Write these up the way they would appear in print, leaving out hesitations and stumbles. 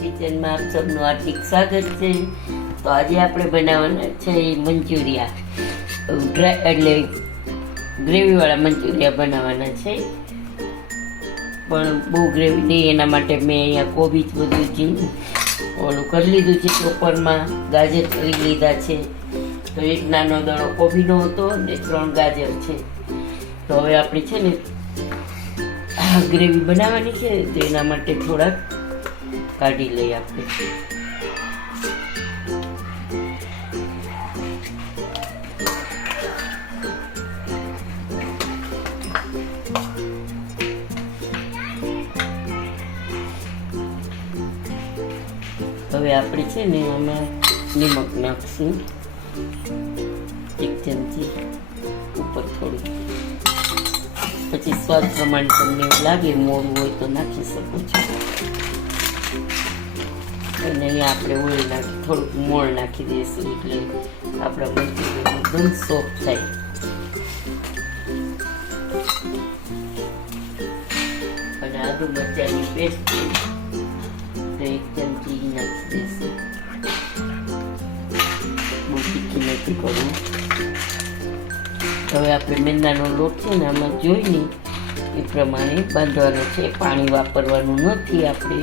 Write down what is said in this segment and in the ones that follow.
કિચનમાં આપ સૌનું હાર્દિક સ્વાગત છે. તો આજે આપણે બનાવવાના છે મંચુરિયા, ડ્રાય એટલે ગ્રેવીવાળા મંચુરિયા બનાવવાના છે, પણ બહુ ગ્રેવી નહીં. એના માટે મેં અહીંયા કોબીજ બધું ઝીણું ઓલું કરી લીધું છે, ચોપરમાં ગાજર કરી લીધા છે. તો એક નાનો દાણો કોબીનો હતો ને 3 ગાજર છે. તો હવે આપણે છે ને ગ્રેવી બનાવવાની છે, તો એના માટે થોડાક કાઢી લઈએ આપણે. હવે આપણે છે ને આમાં નિમક નાખશું 1 ચમચી ઉપર થોડું, પછી સ્વાદ પ્રમાણે તમને લાગે મોળું હોય તો નાખી શકો છો. અને અહીંયા આપણે ઓઇલ નાખી થોડુંક મોણ નાખી દઈશું, એટલે આપણા મંચુરિયન એકદમ સોફ્ટ થાય. અને આદુ મરચાંની પેસ્ટ 1 ચમચી નાખી દઈશું. બહુ તીખી નથી કરવું. હવે આપણે મેંદાનો લોટ છે ને આમાં જોઈને એ પ્રમાણે બાંધવાનો છે, પાણી વાપરવાનું નથી આપણે.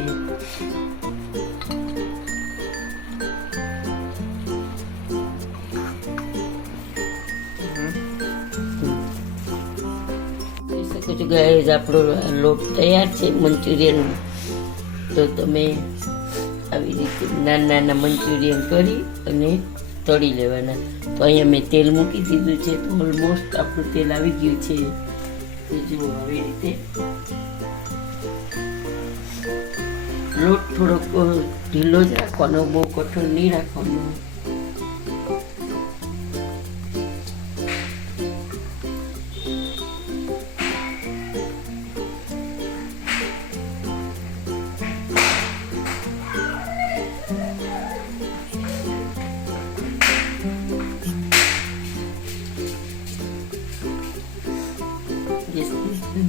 ગાઈઝ આપણો લોટ તૈયાર છે મંચુરિયન. તો તમે આવી રીતે નાના નાના મંચુરિયન કરી અને તળી લેવાના. તો અહીંયા મેં તેલ મૂકી દીધું છે, તો ઓલમોસ્ટ આપણું તેલ આવી ગયું છે. તો જુઓ આવી રીતે લોટ થોડોક ઢીલો જ રાખવાનો, બહુ કઠોર નહીં રાખવાનો.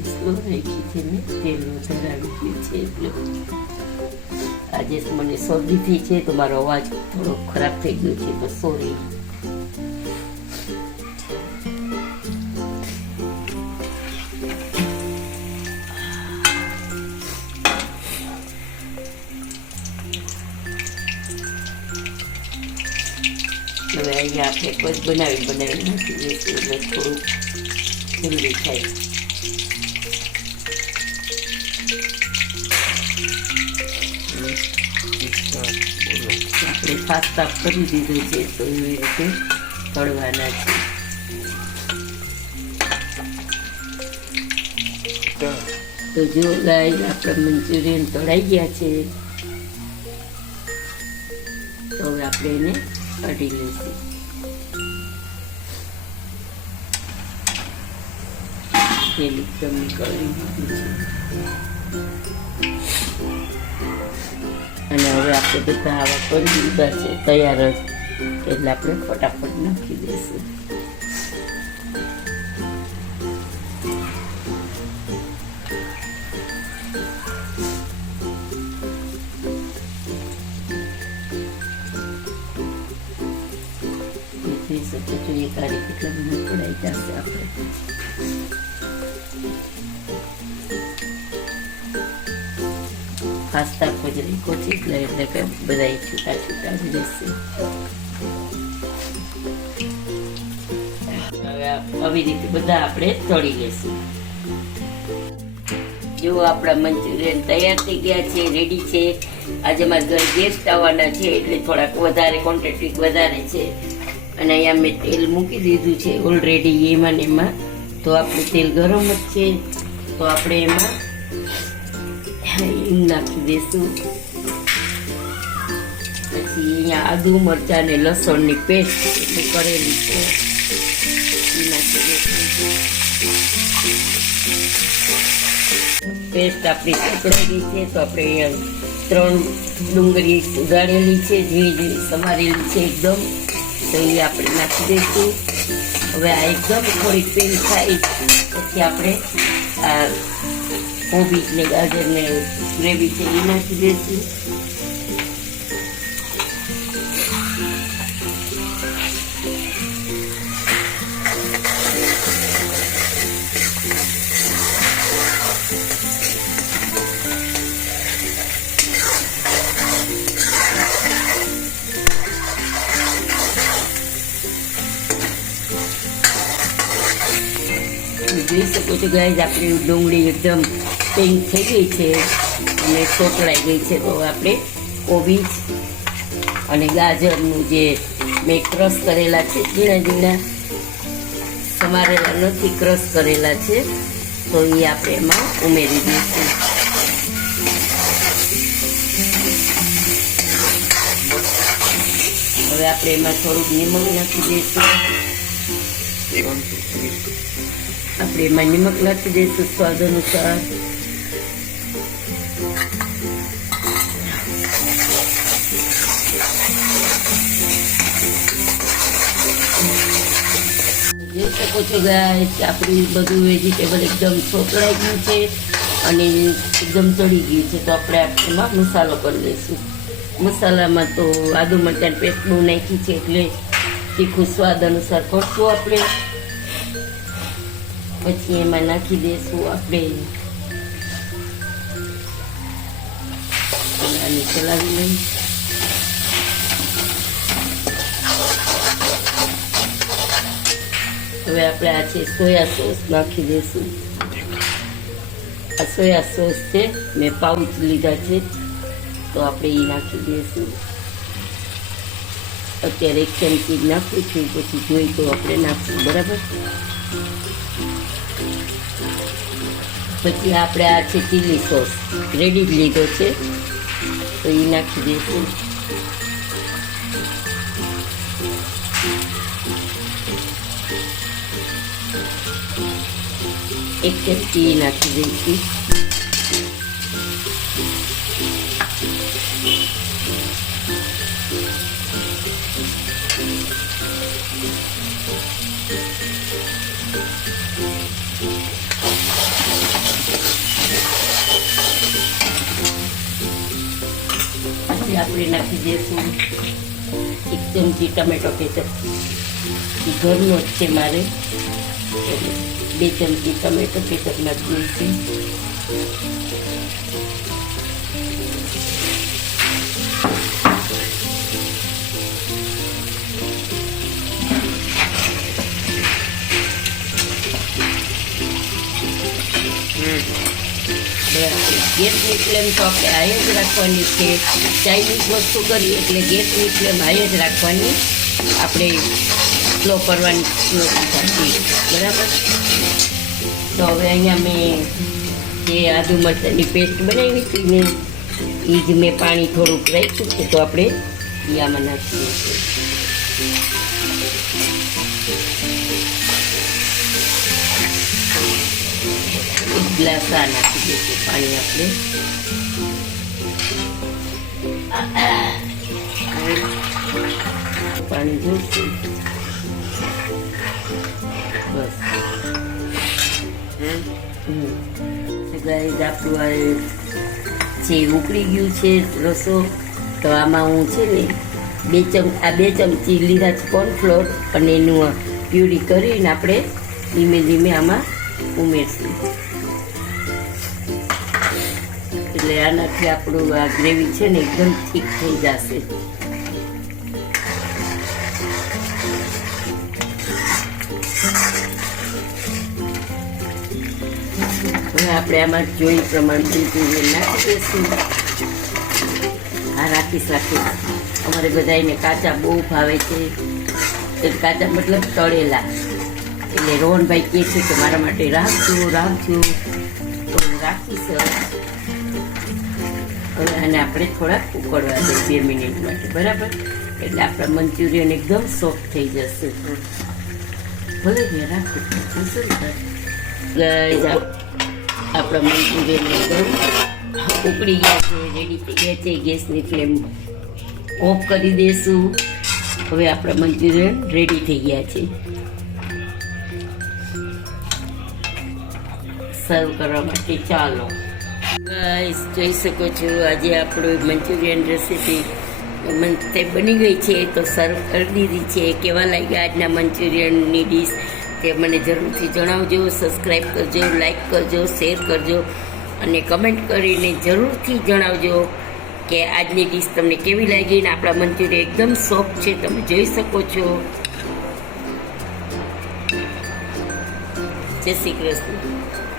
સ્લો રાખી છે ને તેલ વધારે આવી ગયું છે, એટલે આજે મને શરદી થઈ છે, તો મારો અવાજ થોડો ખરાબ થઈ ગયો છે, તો સોરી. હવે અહીંયા આપણે બસ બનાવી નાખી દઈશું, એટલે થોડુંક જલ્દી થાય. આપણે પાસ્તા કરી દીધું છે, તો એવી રીતે તળવાના છે. તો જો ગાઈસ આપણા મંચુરિયન તળાઈ ગયા છે, તો હવે આપણે એને કાઢી લઈશું. તેલ એકદમ નીકળી દીધું છે. અને હવે આપણે બધા આવા કરી દીધા છે તૈયાર જ, એટલે આપણે ફટાફટ નાખી દઈશું. જોઈ શકો છો એક આરી કેટલા બધા પડાઈ જશે આપણે. પાસ્તા ખોજરી કોચી એટલે કે બધા છૂટા છૂટા જશે. હવે આવી રીતે બધા આપણે તળી લઈશું. જો આપણા મંચુરિયન તૈયાર થઈ ગયા છે, રેડી છે. આજે મારા ઘરે ગેસ્ટ આવવાના છે, એટલે થોડાક વધારે ક્વોન્ટિટી વધારે છે. અને અહીંયા મેં તેલ મૂકી દીધું છે ઓલરેડી એમાં ને એમાં. તો આપણે તેલ ગરમ જ છે, તો આપણે એમાં નાખી દઈશું. પછી અહીંયા આદુ મરચાં અને લસણની પેસ્ટ એટલે કરેલી છે એ નાખી દઈશું. પેસ્ટ આપણી પકડેલી છે, તો આપણે અહીંયા 3 ડુંગળી સુધારેલી છે, ઝીણી ઝીણી સમારેલી છે એકદમ, તો એ આપણે નાખી દઈશું. હવે આ એકદમ થોડી પેન થાય પછી આપણે આ કોબીજ ને ગાજર ને ગ્રેવી છે એ નાખી દઈશું. જોઈ શકો છો ગાઈઝ, આપણી ડુંગળી એકદમ પિંક થઈ ગઈ છે અને સોતળાઈ ગઈ છે. તો આપણે કોબીજ અને ગાજરનું જે મેં ક્રશ કરેલા છે, ઝીણા ઝીણા સમારેલા નથી, ક્રશ કરેલા છે, તો એ આપણે એમાં ઉમેરી દઈશું. હવે આપણે એમાં થોડુંક નિમક નાખી દઈશું. આપણે એમાં નિમક નાખી દઈશું સ્વાદ અનુસાર. જોઈ શકો છો ગાઈસ, આપણી બધું વેજીટેબલ એકદમ સોતળાઈ ગયું છે અને એકદમ ચડી ગયું છે. તો આપણે એમાં મસાલો કરી લઈશું. મસાલામાં તો આદુ મરચાં પેસ્ટ બહુ નાખી છે એટલે તીખું સ્વાદ અનુસાર કરશું આપણે. પછી એમાં નાખી દઈશું આપણે આને ચલાવી લઈએ. હવે આપણે આ છે સોયા સોસ નાખી દઈશું. આ સોયા સોસ છે, મેં પાઉચ લીધા છે, તો આપણે એ નાખી દઈશું. અત્યારે 1 ચમચી નાખું છું, પછી જોઈ તો આપણે નાખશું. બરાબર. પછી આપણે આ છે ચીલી સોસ, રેડી લીધો છે, તો એ નાખી દઈશું. એક ચમચી નાખી દઈશું. આપણે નાખી દઈશું 1 ચમચી ટમેટો કેચપ. ઘરનો જ છે મારે, 2 ચમચી ટમેટો કેચપ નાખી દઈશું. ગેસની ફ્લેમ તો આપણે હાઈ જ રાખવાની છે. ચાઇનીઝ વસ્તુ કરીએ એટલે ગેસની ફ્લેમ હાઈ જ રાખવાની, આપણે સ્લો કરવાની નથી. બરાબર. તો હવે અહીંયા મેં જે આદુ મરચાંની પેસ્ટ બનાવી હતી ને, એ જ મેં પાણી થોડુંક રાખ્યું છે, તો આપણે એ આમાં નાખી દઈશું. ગ્લાસ આ નાખી દઈશું પાણી આપણે. પાણી જોઈશું બસ. ગાઈઝ, આપણું આ જે ઉકળી ગયું છે રસો, તો આમાં હું છે ને 2 ચમચી લીધા છે કોર્નફ્લોર, અને એનું પ્યુરી કરીને આપણે ધીમે ધીમે આમાં ઉમેરશું. એટલે આનાથી આપણું આ ગ્રેવી છે ને એકદમ ઠીક થઈ જશે. હવે આપણે આમાં જોઈ પ્રમાણે બિલકુલ નાખી દઈશું. આ રાખીશ. અમારે બધાને કાચા બહુ ભાવે છે, કાચા મતલબ તળેલા. એટલે રોહનભાઈ કહે છે કે મારા માટે રાખજો, તો રાખીશ. હવે આને આપણે થોડાક ઉકળવા દઈએ 2 મિનિટ માટે. બરાબર. એટલે આપણા મંચુરિયન એકદમ સોફ્ટ થઈ જશે. ભલે ને રાખું આપણા મંચુરિયન એકદમ ઉકળી ગયા છે, રેડી થઈ ગયા છે. ગેસની ફ્લેમ ઓફ કરી દઈશું. હવે આપણા મંચુરિયન રેડી થઈ ગયા છે. સર્વ કરવા માટે ચાલો. ગાઈસ, જોઈ શકો છો આજે આપણું મંચુરિયન રેસીપી બની ગઈ છે, તો સર્વ કરી દીધી છે. કેવા લાગ્યા આજના મંચુરિયનની ડીશ તે મને જરૂરથી જણાવજો. સબસ્ક્રાઈબ કરજો, લાઈક કરજો, શેર કરજો અને કમેન્ટ કરીને જરૂરથી જણાવજો કે આજની ડીશ તમને કેવી લાગી. ને આપણા મંચુરિયન એકદમ સોફ્ટ છે, તમે જોઈ શકો છો. જય શ્રી કૃષ્ણ.